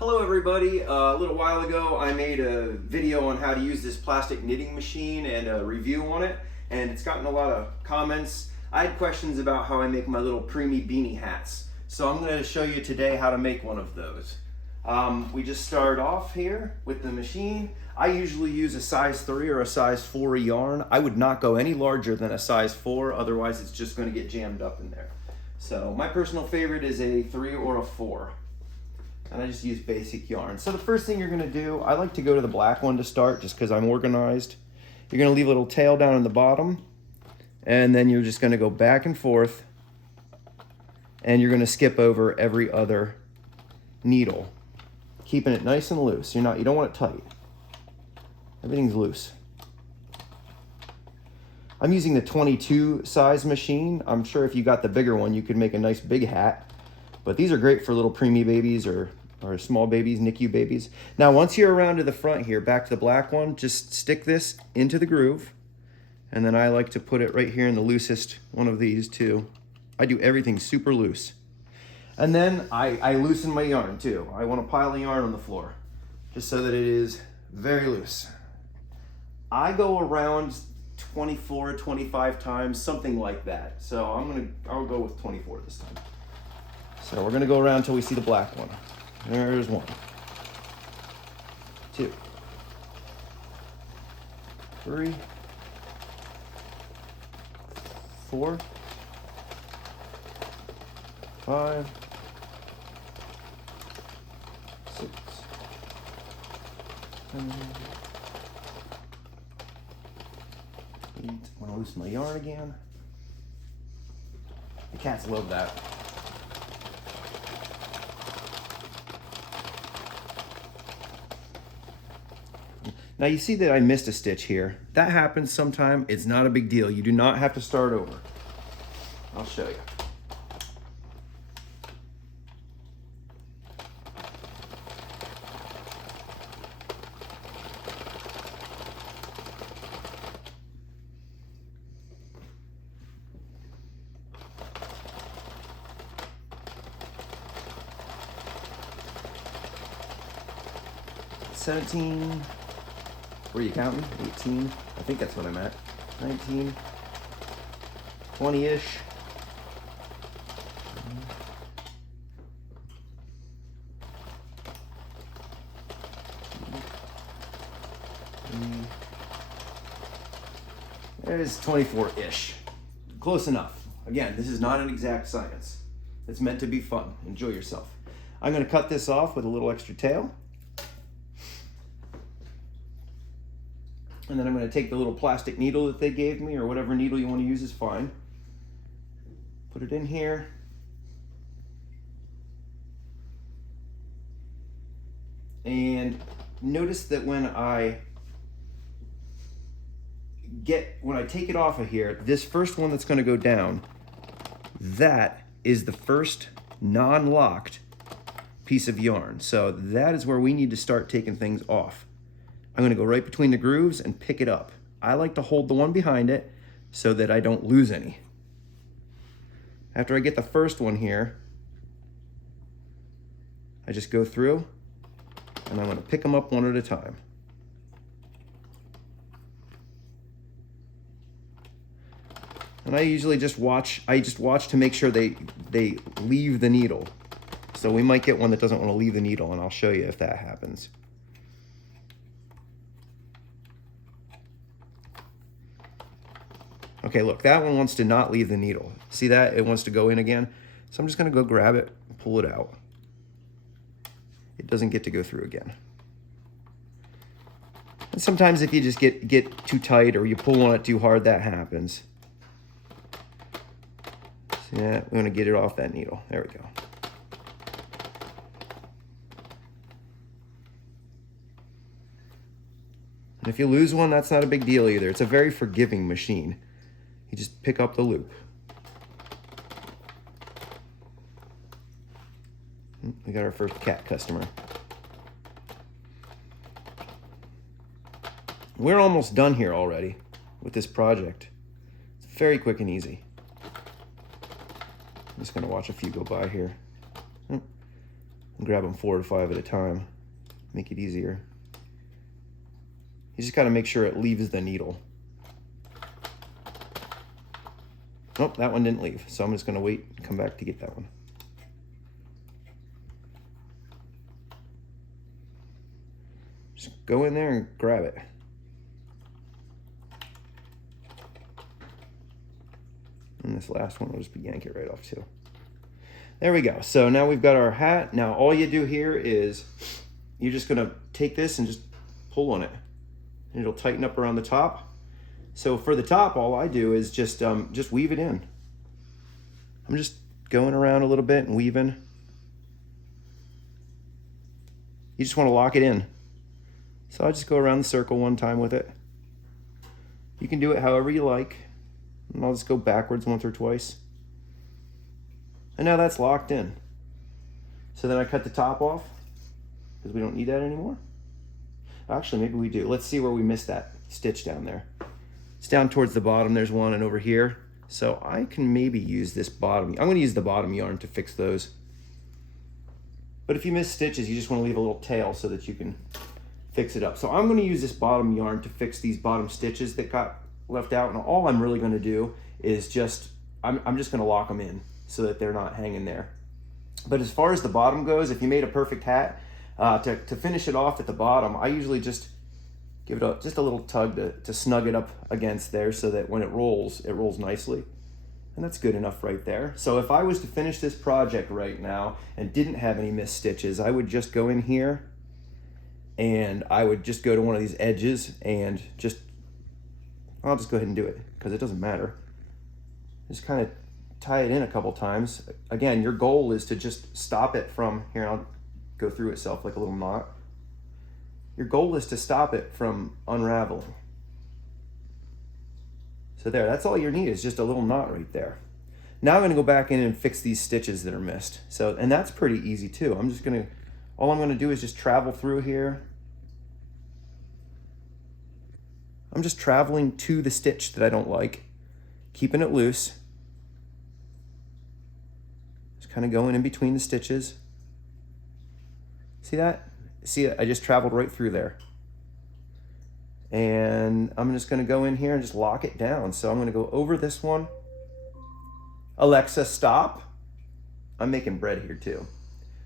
Hello everybody, a little while ago I made a video on how to use this plastic knitting machine and a review on it, and it's gotten a lot of comments. I had questions about how I make my little preemie beanie hats, so I'm going to show you today how to make one of those. We just start off here with the machine. I usually use a size 3 or a size 4 yarn. I would not go any larger than a size 4, otherwise it's just going to get jammed up in there. So my personal favorite is a 3 or a 4. And I just use basic yarn. So the first thing you're gonna do, I like to go to the black one to start just because I'm organized. You're gonna leave a little tail down in the bottom, and then you're just gonna go back and forth, and you're gonna skip over every other needle, keeping it nice and loose. You don't want it tight. Everything's loose. I'm using the 22 size machine. I'm sure if you got the bigger one, you could make a nice big hat. But these are great for little preemie babies or small babies, NICU babies. Now, once you're around to the front here, back to the black one, just stick this into the groove. And then I like to put it right here in the loosest one of these too. I do everything super loose. And then I loosen my yarn too. I want a pile of yarn on the floor, just so that it is very loose. I go around 24, 25 times, something like that. So I'll go with 24 this time. So we're gonna go around until we see the black one. There's 1, 2, 3, 4, 5, 6, 7, 8. I'm gonna loosen my yarn again. The cats love that. Now you see that I missed a stitch here. That happens sometime. It's not a big deal. You do not have to start over. I'll show you. $17. What are you counting? 18? I think that's what I'm at. 19, 20-ish. There's 24-ish. Close enough. Again, this is not an exact science. It's meant to be fun. Enjoy yourself. I'm going to cut this off with a little extra tail. And then I'm going to take the little plastic needle that they gave me, or whatever needle you want to use is fine. Put it in here. And notice that when I take it off of here, this first one that's going to go down, that is the first non-locked piece of yarn. So that is where we need to start taking things off. I'm going to go right between the grooves and pick it up. I like to hold the one behind it so that I don't lose any. After I get the first one here, I just go through and I'm going to pick them up one at a time. And I usually just watch to make sure they leave the needle. So we might get one that doesn't want to leave the needle, and I'll show you if that happens. Okay, look, that one wants to not leave the needle. See that? It wants to go in again. So I'm just gonna go grab it, pull it out. It doesn't get to go through again. And sometimes if you just get too tight or you pull on it too hard, that happens. So yeah, we're gonna get it off that needle. There we go. And if you lose one, that's not a big deal either. It's a very forgiving machine. You just pick up the loop. We got our first cat customer. We're almost done here already with this project. It's very quick and easy. I'm just gonna watch a few go by here. and grab them 4 or 5 at a time. Make it easier. You just gotta make sure it leaves the needle. Nope, that one didn't leave. So I'm just gonna wait and come back to get that one. Just go in there and grab it. And this last one will just yank it right off too. There we go. So now we've got our hat. Now all you do here is you're just gonna take this and just pull on it. And it'll tighten up around the top. So for the top, all I do is just weave it in. I'm just going around a little bit and weaving. You just want to lock it in. So I just go around the circle one time with it. You can do it however you like. And I'll just go backwards once or twice. And now that's locked in. So then I cut the top off because we don't need that anymore. Actually, maybe we do. Let's see where we missed that stitch down there. It's down towards the bottom. There's one, and over here. So I can maybe use this bottom. I'm going to use the bottom yarn to fix those. But if you miss stitches, you just want to leave a little tail so that you can fix it up. So I'm going to use this bottom yarn to fix these bottom stitches that got left out. And all I'm really going to do is just, I'm just going to lock them in so that they're not hanging there. But as far as the bottom goes, if you made a perfect hat, to finish it off at the bottom, I usually just give it just a little tug to snug it up against there so that when it rolls nicely. And that's good enough right there. So if I was to finish this project right now and didn't have any missed stitches, I would just go in here and I would just go to one of these edges and I'll just go ahead and do it because it doesn't matter. Just kind of tie it in a couple times. Again, your goal is to just stop it from, here I'll go through itself like a little knot. Your goal is to stop it from unraveling. So there, that's all you need is just a little knot right there. Now I'm gonna go back in and fix these stitches that are missed. So, and that's pretty easy too. All I'm gonna do is just travel through here. I'm just traveling to the stitch that I don't like, keeping it loose. Just kind of going in between the stitches. See that? See, I just traveled right through there. And I'm just gonna go in here and just lock it down. So I'm gonna go over this one. Alexa, stop. I'm making bread here too.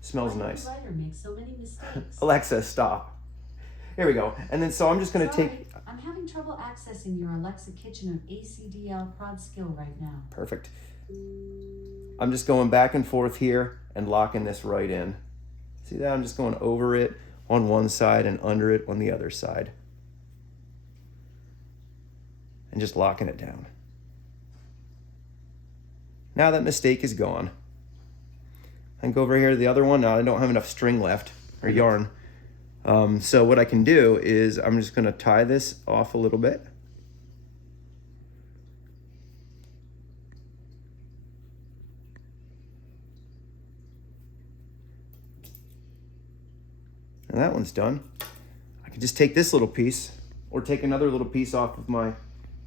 Smells nice. Why does the writer make so many mistakes? Alexa, stop. Here we go. And then so I'm just gonna take. I'm having trouble accessing your Alexa Kitchen of ACDL Prod skill right now. Perfect. I'm just going back and forth here and locking this right in. See that? I'm just going over it on one side and under it on the other side. And just locking it down. Now that mistake is gone. I can go over here to the other one. Now I don't have enough string left, or yarn. So what I can do is I'm just gonna tie this off a little bit. And that one's done. I can just take this little piece or take another little piece off of my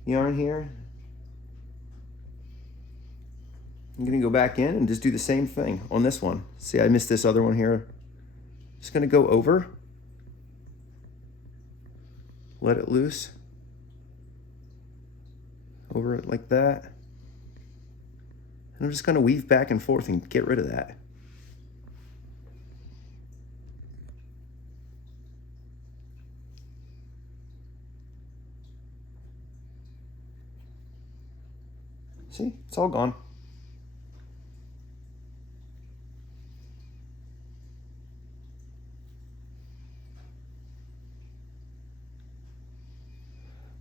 yarn here. I'm gonna go back in and just do the same thing on this one. See, I missed this other one here. Just gonna go over, let it loose, over it like that. And I'm just gonna weave back and forth and get rid of that. See, it's all gone.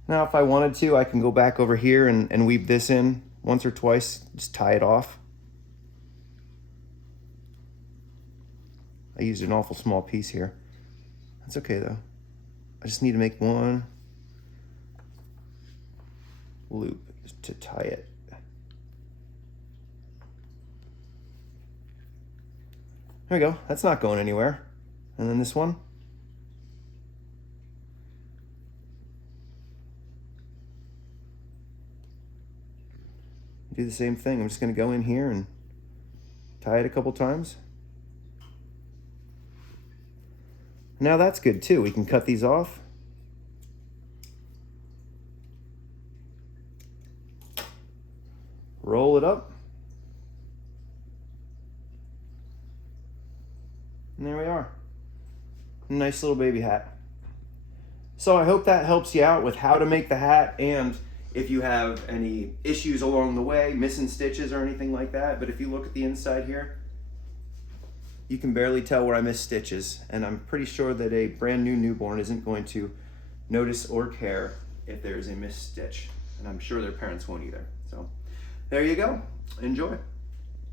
Now, if I wanted to, I can go back over here and weave this in once or twice, just tie it off. I used an awful small piece here. That's okay though. I just need to make one loop to tie it. There we go, that's not going anywhere. And then this one. Do the same thing. I'm just gonna go in here and tie it a couple times. Now that's good too. We can cut these off. Roll it up. And there we are. Nice little baby hat. So I hope that helps you out with how to make the hat, and if you have any issues along the way, missing stitches or anything like that. But if you look at the inside here, you can barely tell where I missed stitches, and I'm pretty sure that a brand new newborn isn't going to notice or care if there's a missed stitch, and I'm sure their parents won't either. So there you go. Enjoy.